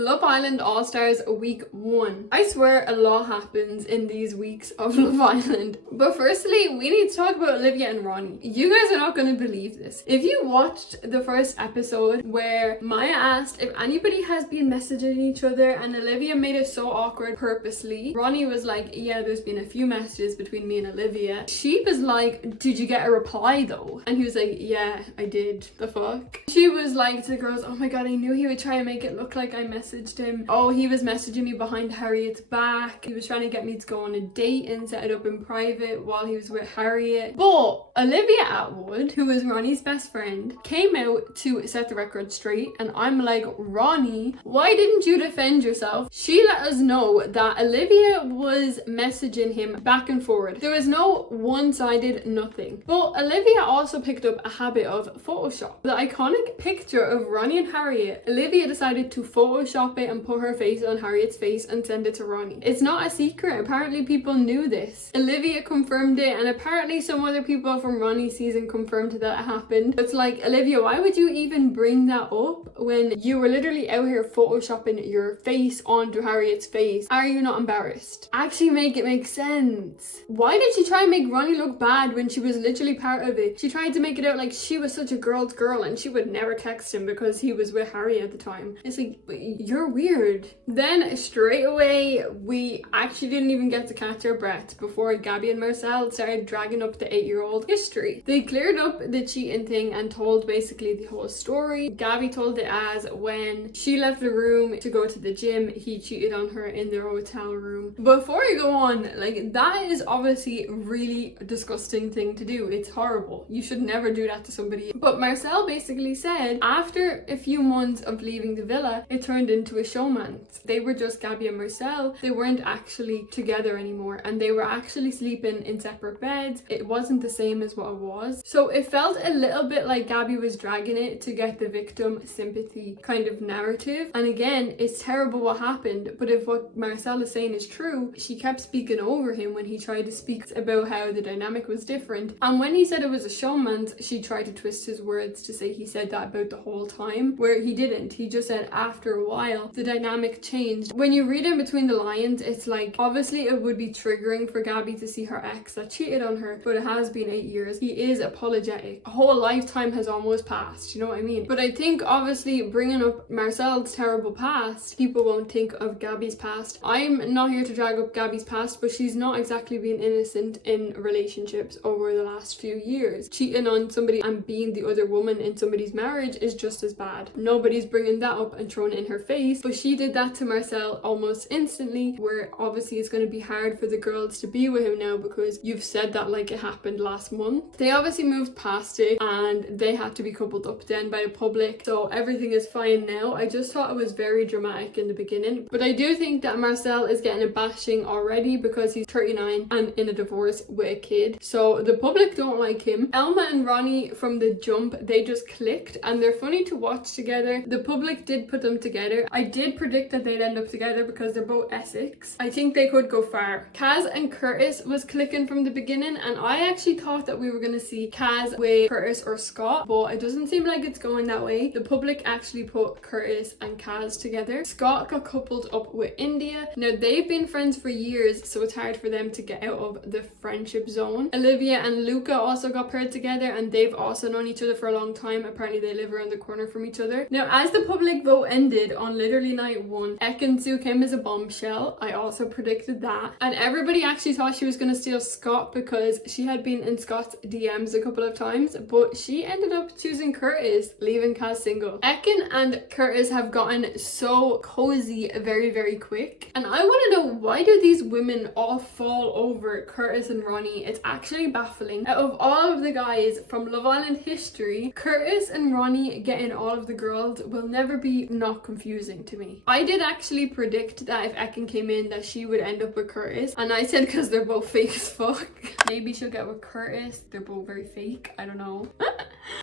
Love Island All Stars week 1. I swear a lot happens in these weeks of Love Island. But firstly, we need to talk about Olivia and Ronnie. You guys are not going to believe this. If you watched the first episode where Maya asked if anybody has been messaging each other and Olivia made it so awkward purposely, Ronnie was like, yeah, there's been a few messages between me and Olivia. She was like, did you get a reply though? And he was like, yeah, I did. The fuck? She was like to the girls, oh my god, I knew he would try and make it look like I messaged him. Oh, he was messaging me behind Harriet's back. He was trying to get me to go on a date and set it up in private while he was with Harriet. But Olivia Atwood, who was Ronnie's best friend, came out to set the record straight, and I'm like, Ronnie, why didn't you defend yourself? She let us know that Olivia was messaging him back and forward. There was no one-sided nothing. But Olivia also picked up a habit of Photoshop. The iconic picture of Ronnie and Harriet, Olivia decided to Photoshop it and put her face on Harriet's face and send it to Ronnie. It's not a secret. Apparently people knew this. Olivia confirmed it, and apparently some other people from Ronnie's season confirmed that it happened. It's like, Olivia, why would you even bring that up when you were literally out here photoshopping your face onto Harriet's face? Are you not embarrassed? Actually make it make sense. Why did she try and make Ronnie look bad when she was literally part of it? She tried to make it out like she was such a girl's girl and she would never text him because he was with Harriet at the time. It's like, you're weird. Then straight away, we actually didn't even get to catch our breath before Gabby and Marcel started dragging up the 8-year-old history. They cleared up the cheating thing and told basically the whole story. Gabby told it as when she left the room to go to the gym, he cheated on her in their hotel room. Before you go on, like, that is obviously a really disgusting thing to do. It's horrible. You should never do that to somebody. But Marcel basically said after a few months of leaving the villa, it turned into a showmance. They were just Gabby and Marcel. They weren't actually together anymore, and they were actually sleeping in separate beds. It wasn't the same as what it was. So it felt a little bit like Gabby was dragging it to get the victim sympathy kind of narrative. And again, it's terrible what happened, but if what Marcel is saying is true, she kept speaking over him when he tried to speak about how the dynamic was different. And when he said it was a showmance, she tried to twist his words to say he said that about the whole time, where he didn't. He just said after a while the dynamic changed. When you read in between the lines, it's like obviously it would be triggering for Gabby to see her ex that cheated on her, but it has been 8 years. He is apologetic. A whole lifetime has almost passed, you know what I mean? But I think obviously bringing up Marcel's terrible past, people won't think of Gabby's past. I'm not here to drag up Gabby's past, but she's not exactly been innocent in relationships over the last few years. Cheating on somebody and being the other woman in somebody's marriage is just as bad. Nobody's bringing that up and throwing it in her face, but she did that to Marcel almost instantly, where obviously it's going to be hard for the girls to be with him now because you've said that like it happened last month. They obviously moved past it and they had to be coupled up then by the public, so everything is fine now. I just thought it was very dramatic in the beginning, but I do think that Marcel is getting a bashing already because he's 39 and in a divorce with a kid, so the public don't like him. Elma and Ronnie from the jump, they just clicked and they're funny to watch together. The public did put them together. I did predict that they'd end up together because they're both Essex. I think they could go far. Kaz and Curtis was clicking from the beginning, and I actually thought that we were going to see Kaz with Curtis or Scott, but it doesn't seem like it's going that way. The public actually put Curtis and Kaz together. Scott got coupled up with India. Now they've been friends for years, so it's hard for them to get out of the friendship zone. Olivia and Luca also got paired together, and they've also known each other for a long time. Apparently they live around the corner from each other. Now as the public vote ended on literally night 1, Ekin-Su came as a bombshell. I also predicted that, and everybody actually thought she was going to steal Scott because she had been in Scott's DMs a couple of times, but she ended up choosing Curtis, leaving Kaz single. Ekin and Curtis have gotten so cozy very, very quick, and I want to know, why do these women all fall over Curtis and Ronnie? It's actually baffling. Out of all of the guys from Love Island history, Curtis and Ronnie getting all of the girls will never be not confusing to me. I did actually predict that if Ekin came in that she would end up with Curtis, and I said because they're both fake as fuck. Maybe she'll get with Curtis. They're both very fake. I don't know.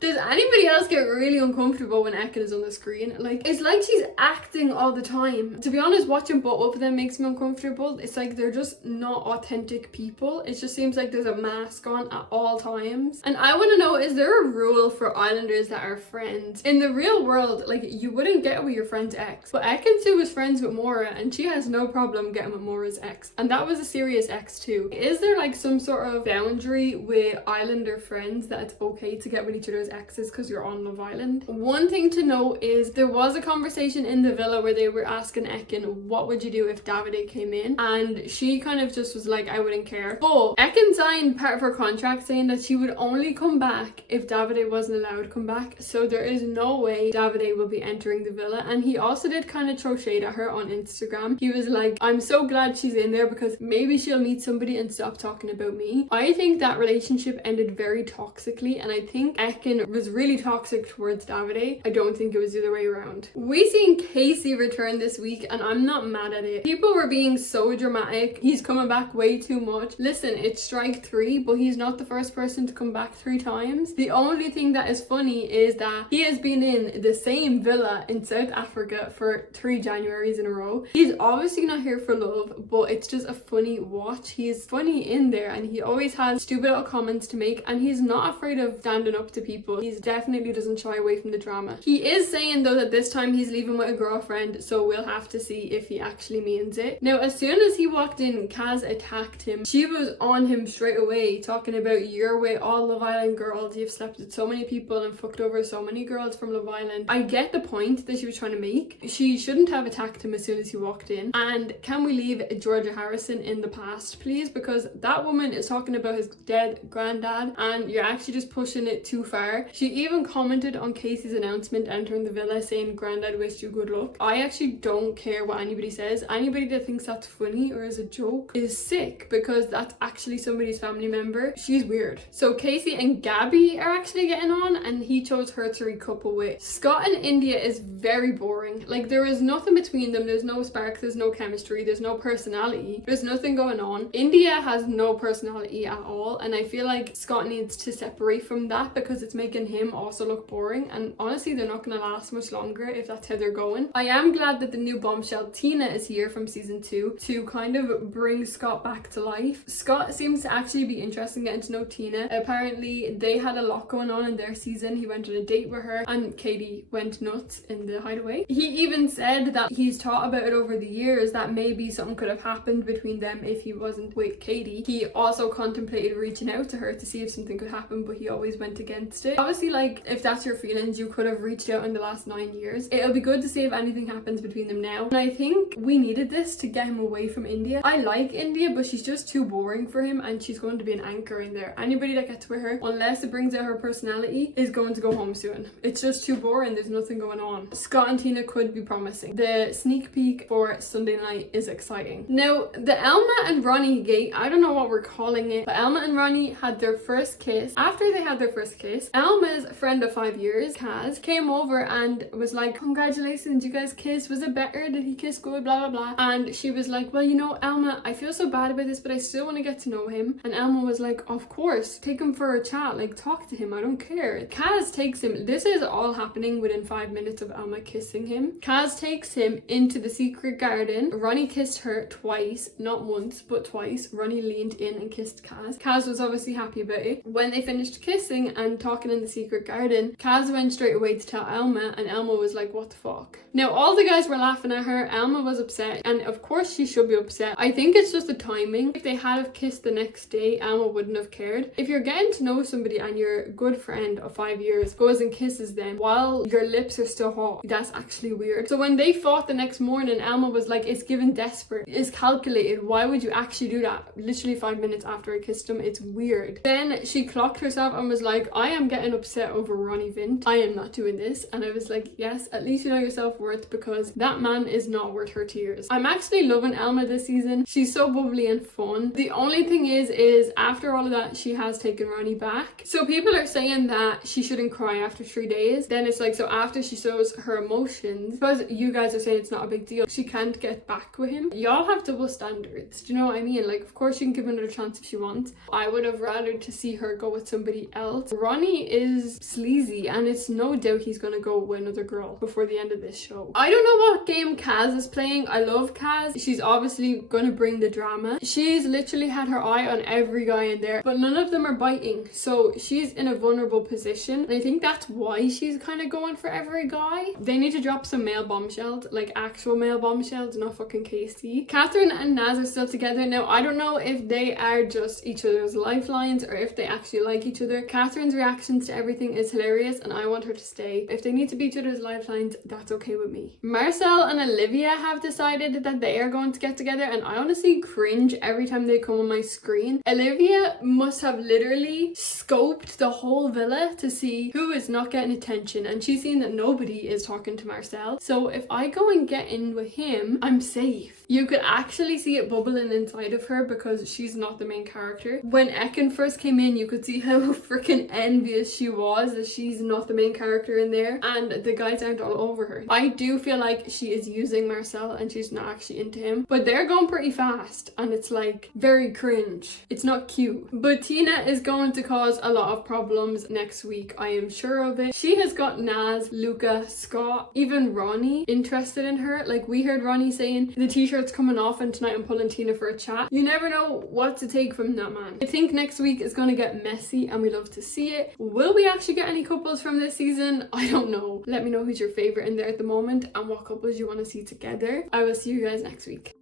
Does anybody else get really uncomfortable when Ekin is on the screen? Like, it's like she's acting all the time. To be honest, watching both of them makes me uncomfortable. It's like they're just not authentic people. It just seems like there's a mask on at all times. And I want to know, is there a rule for islanders that are friends? In the real world, like, you wouldn't get with your friend's ex. But Ekin-Su was friends with Mora and she has no problem getting with Mora's ex. And that was a serious ex too. Is there like some sort of boundary with islander friends that it's okay to get with each other's exes because you're on Love Island? One thing to note is there was a conversation in the villa where they were asking Ekin, what would you do if Davide came in? And she kind of just was like, I wouldn't care. But Ekin signed part of her contract saying that she would only come back if Davide wasn't allowed to come back. So there is no way Davide will be entering the villa. And he also did kind of throw shade at her on Instagram. He was like, I'm so glad she's in there because maybe she'll meet somebody and stop talking about me. I think that relationship ended very toxically, and I think Ekin was really toxic towards Davide. I don't think it was the other way around. We seen Casey return this week and I'm not mad at it. People were being so dramatic. He's coming back way too much. Listen, it's strike 3, but he's not the first person to come back 3 times. The only thing that is funny is that he has been in the same villa in South Africa for 3 Januaries in a row. He's obviously not here for love, but it's just a funny watch. He's funny in there and he always has stupid little comments to make, and he's not afraid of standing up to people. He definitely doesn't shy away from the drama. He is saying though that this time he's leaving with a girlfriend, so we'll have to see if he actually means it. Now, as soon as he walked in, Kaz attacked him. She was on him straight away, talking about your way, all Love Island girls, you've slept with so many people and fucked over so many girls from Love Island. I get the point that she was trying to make. She shouldn't have attacked him as soon as he walked in. And can we leave Georgia Harrison in the past, please? Because that woman is talking about his dead granddad and you're actually just pushing it too far. She even commented on Casey's announcement entering the villa saying, granddad wished you good luck. I actually don't care what anybody says. Anybody that thinks that's funny or is a joke is sick, because that's actually somebody's family member. She's weird. So Casey and Gabby are actually getting on and he chose her to recouple with. Scott and India is very boring. Like, there is nothing between them. There's no spark, there's no chemistry, there's no personality, there's nothing going on. India has no personality at all, and I feel like Scott needs to separate from that because it's making him also look boring, and honestly they're not going to last much longer if that's how they're going. I am glad that the new bombshell Tina is here from season 2 to kind of bring Scott back to life. Scott seems to actually be interested in getting to know Tina. Apparently they had a lot going on in their season. He went on a date with her and Katie went nuts in the hideaway. He even said that he's thought about it over the years that maybe something could have happened between them if he wasn't with Katie. He also contemplated reaching out to her to see if something could happen, but he always went against it. Obviously, like, if that's your feelings, you could have reached out in the last 9 years. It'll be good to see if anything happens between them now. And I think we needed this to get him away from India. I like India, but she's just too boring for him and she's going to be an anchor in there. Anybody that gets with her, unless it brings out her personality, is going to go home soon. It's just too boring. There's nothing going on. Scott and Tina could be promising. The sneak peek for Sunday night is exciting. Now, the Elma and Ronnie gate, I don't know what we're calling it, but Elma and Ronnie had their first kiss. After they had their first kiss, Elma's friend of 5 years, Kaz, came over and was like, congratulations, you guys kissed. Was it better? Did he kiss good? Blah, blah, blah. And she was like, well, you know, Elma, I feel so bad about this, but I still want to get to know him. And Elma was like, of course, take him for a chat, like, talk to him, I don't care. Kaz takes him, this is all happening within 5 minutes of Elma kissing him. Kaz takes him into the secret garden. Ronnie kissed her twice, not once, but twice. Ronnie leaned in and kissed Kaz. Kaz was obviously happy about it. When they finished kissing and talking in the secret garden, Kaz went straight away to tell Elma, and Elma was like, what the fuck? Now, all the guys were laughing at her. Elma was upset, and of course she should be upset. I think it's just the timing. If they had have kissed the next day, Elma wouldn't have cared. If you're getting to know somebody and your good friend of 5 years goes and kisses them while your lips are still hot, that's actually weird. So when they fought the next morning, Elma was like, it's given desperate, it's calculated, why would you actually do that literally 5 minutes after I kissed him? It's weird. Then she clocked herself and was like, I am getting upset over Ronnie Vint, I am not doing this. And I was like, yes, at least you know your self-worth, because that man is not worth her tears. I'm actually loving Elma this season. She's so bubbly and fun. The only thing is after all of that, she has taken Ronnie back. So people are saying that she shouldn't cry after 3 days. Then it's like, so after she shows her emotions, because you guys are saying it's not a big deal, she can't get back with him. Y'all have double standards. Do you know what I mean? Like, of course she can give him another chance if she wants. I would have rather to see her go with somebody else. Ronnie Ronnie is sleazy, and it's no doubt he's gonna go with another girl before the end of this show. I don't know what game Kaz is playing. I love Kaz. She's obviously gonna bring the drama. She's literally had her eye on every guy in there, but none of them are biting, so she's in a vulnerable position, and I think that's why she's kind of going for every guy. They need to drop some male bombshells, like actual male bombshells, not fucking Casey. Catherine and Naz are still together. Now, I don't know if they are just each other's lifelines or if they actually like each other. Catherine's reactions to everything is hilarious, and I want her to stay. If they need to be each other's lifelines, that's okay with me. Marcel and Olivia have decided that they are going to get together, and I honestly cringe every time they come on my screen. Olivia must have literally scoped the whole villa to see who is not getting attention, and she's seen that nobody is talking to Marcel. So if I go and get in with him, I'm safe. You could actually see it bubbling inside of her because she's not the main character. When Ekin first came in, you could see how freaking envious she was that she's not the main character in there and the guys aren't all over her. I do feel like she is using Marcel and she's not actually into him, but they're going pretty fast and it's like very cringe. It's not cute. But Tina is going to cause a lot of problems next week. I am sure of it. She has got Naz, Luca, Scott, even Ronnie interested in her. Like, we heard Ronnie saying the t-shirt's coming off and tonight I'm pulling Tina for a chat. You never know what to take from that man. I think next week is going to get messy and we love to see it. Will we actually get any couples from this season? I don't know. Let me know who's your favorite in there at the moment and what couples you want to see together. I will see you guys next week.